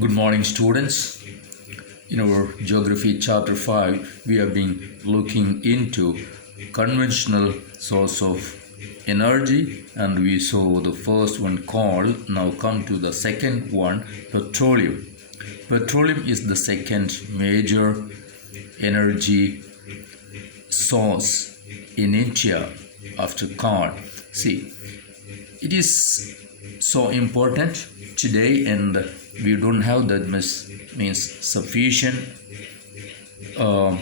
Good morning, students. In our Geography Chapter 5, we have been looking into conventional source of energy, and we saw the first one coal. Now come to the second one, petroleum. Petroleum is the second major energy source in India after coal. See, it is so important today, and we don't have that much means sufficient uh,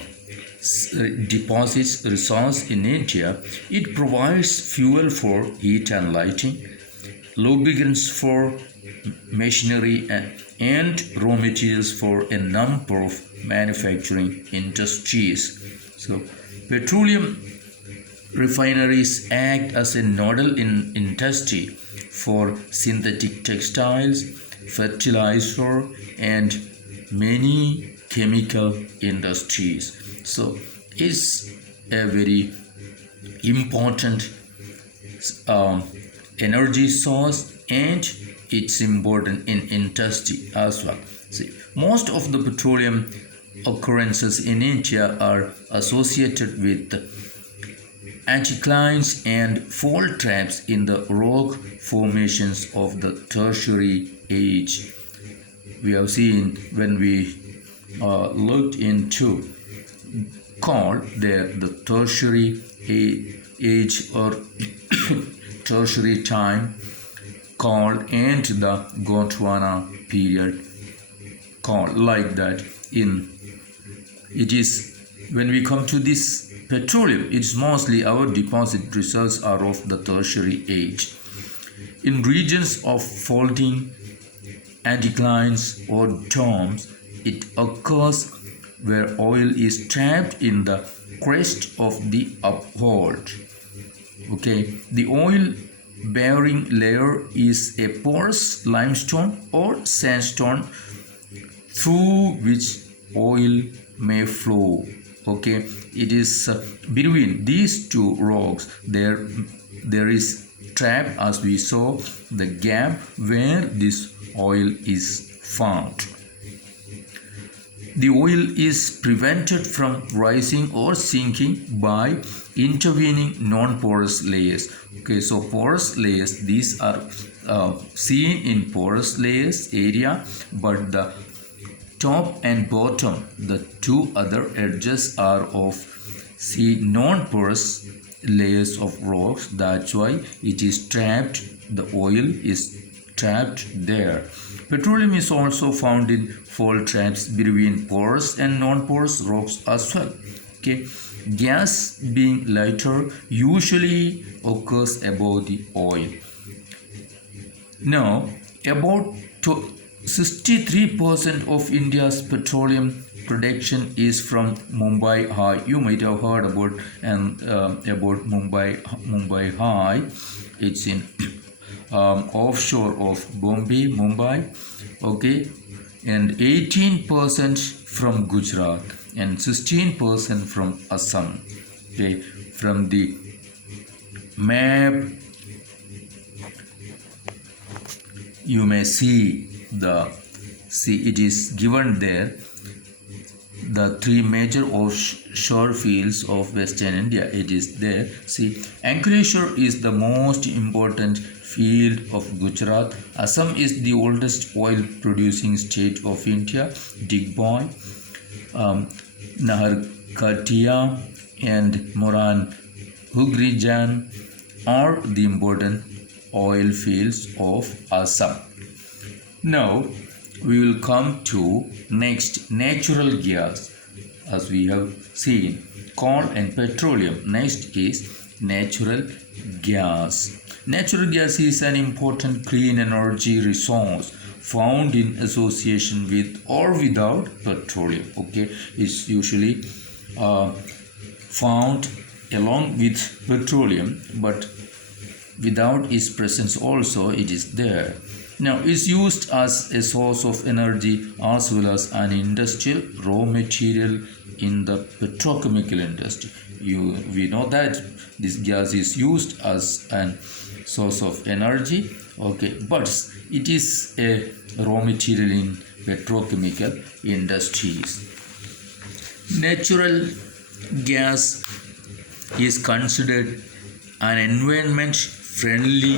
deposits resource in India. It provides fuel for heat and lighting, lubricants for machinery, and raw materials for a number of manufacturing industries. So petroleum refineries act as a nodal industry for synthetic textiles, fertilizer, and many chemical industries. So it's a very important um, energy source, and it's important in industry as well. See, most of the petroleum occurrences in India are associated with anticlines and fault traps in the rock formations of the tertiary age. We have seen when we looked into coal, the tertiary age or tertiary time coal and the Gondwana period coal, like that. In it is when we come to this petroleum, it's mostly our deposit results are of the tertiary age. In regions of faulting, anticlines, or domes, it occurs where oil is trapped in the crest of the uphold. Okay, the oil bearing layer is a porous limestone or sandstone through which oil may flow. Okay, it is between these two rocks there is trap, as we saw the gap where this oil is found. The oil is prevented from rising or sinking by intervening non-porous layers. Okay, so porous layers, these are seen in porous layers area, but the top and bottom, the two other edges are of non-porous layers of rocks. That's why it is trapped, the oil is trapped there. Petroleum is also found in fault traps between porous and non-porous rocks as well. Okay, gas being lighter usually occurs above the oil. Now, about 63% of India's petroleum production is from Mumbai High. You might have heard about Mumbai High. It's in offshore of Bombay, Mumbai. Okay, and 18% from Gujarat and 16% from Assam. Okay, from the map you may see it is given there the three major offshore fields of Western India. It is there. See, Ankleshwar is the most important field of Gujarat. Assam is the oldest oil producing state of India. Digboy, Naharkatia, and Moran Hugrijan are the important oil fields of Assam. Now we will come to next, natural gas. As we have seen coal and petroleum, next is natural gas. Natural gas is an important clean energy resource found in association with or without petroleum. Okay, it's usually found along with petroleum, but without its presence also it is there. Now, it's used as a source of energy as well as an industrial raw material in the petrochemical industry. We know that this gas is used as a source of energy, okay, but it is a raw material in petrochemical industries. Natural gas is considered an environment friendly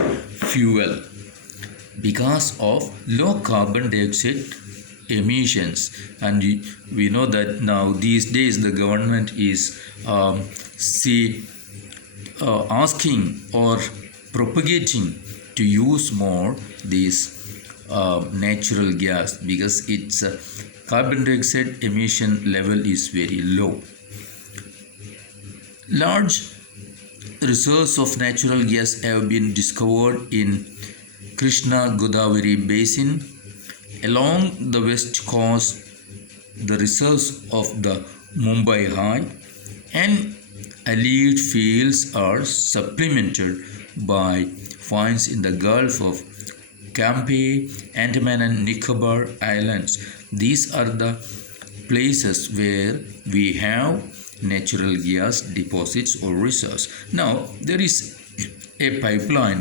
fuel because of low carbon dioxide emissions, and we know that now these days the government is asking or propagating to use more this natural gas because its carbon dioxide emission level is very low. Large reserves of natural gas have been discovered in Krishna Godavari basin. Along the west coast, the reserves of the Mumbai High and allied fields are supplemented by finds in the Gulf of Campeche, Andaman and Nicobar Islands. These are the places where we have natural gas deposits or reserves. Now there is a pipeline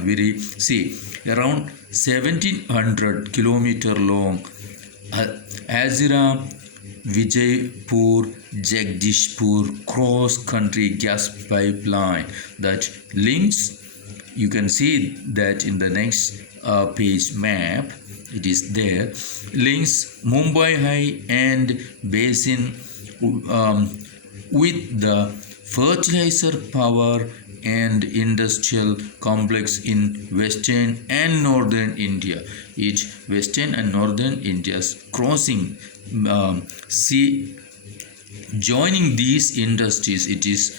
around 1700 kilometer long Hazira Vijaypur Jagdishpur cross country gas pipeline that links, you can see that in the next page map, it is there, links Mumbai High and basin with the fertilizer power and industrial complex in western and northern India. Each western and northern India's crossing sea, joining these industries, it is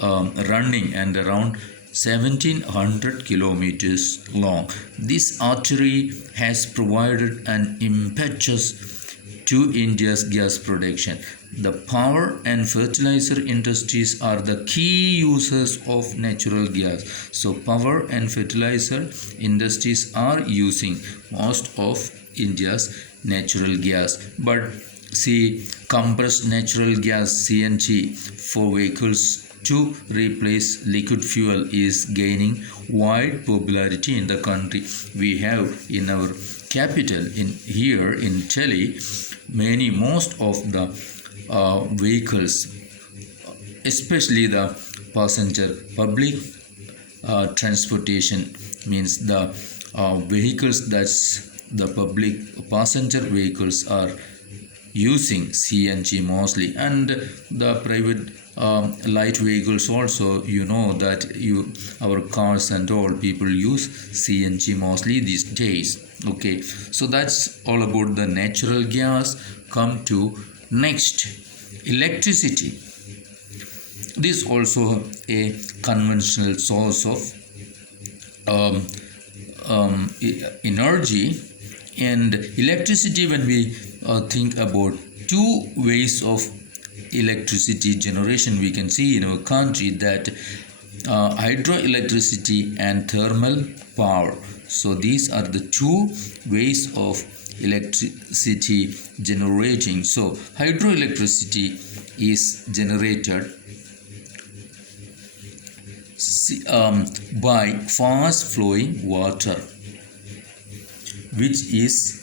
running and around 1700 kilometers long. This artery has provided an impetus to India's gas production. The power and fertilizer industries are the key users of natural gas. So power and fertilizer industries are using most of India's natural gas. But see, compressed natural gas CNG for vehicles to replace liquid fuel is gaining wide popularity in the country. We have in our capital here in Delhi, most of the vehicles, especially the passenger public transportation, means the vehicles that's the public passenger vehicles are using CNG mostly, and the private light vehicles also, you know that our cars and all people use CNG mostly these days. Okay, so that's all about the natural gas. Come to next, electricity. This is also a conventional source of energy. And electricity, when we think about two ways of electricity generation, we can see in our country that hydroelectricity and thermal power. So these are the two ways of electricity generating. So hydroelectricity is generated by fast flowing water, which is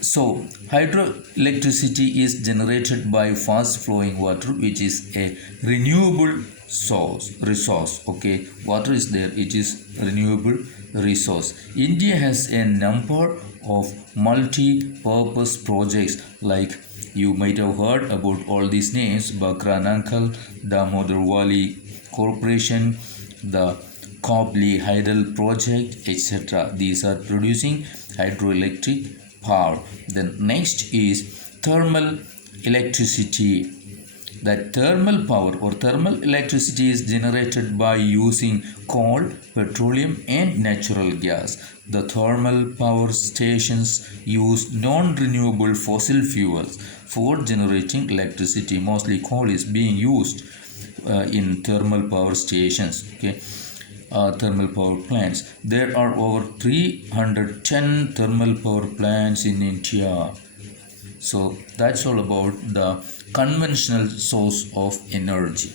so hydroelectricity is generated by fast flowing water, which is a renewable resource. Okay, water is there, it is renewable resource. India has a number of multi-purpose projects, like you might have heard about all these names: Bakra Nankal, Damodar Valley Corporation, the Kobli Hydel project, etc. These are producing hydroelectric power. Then next is thermal electricity. That thermal power or thermal electricity is generated by using coal, petroleum and natural gas. The thermal power stations use non-renewable fossil fuels for generating electricity. Mostly coal is being used in thermal power stations. Okay. Thermal power plants. There are over 310 thermal power plants in India. So that's all about the conventional source of energy.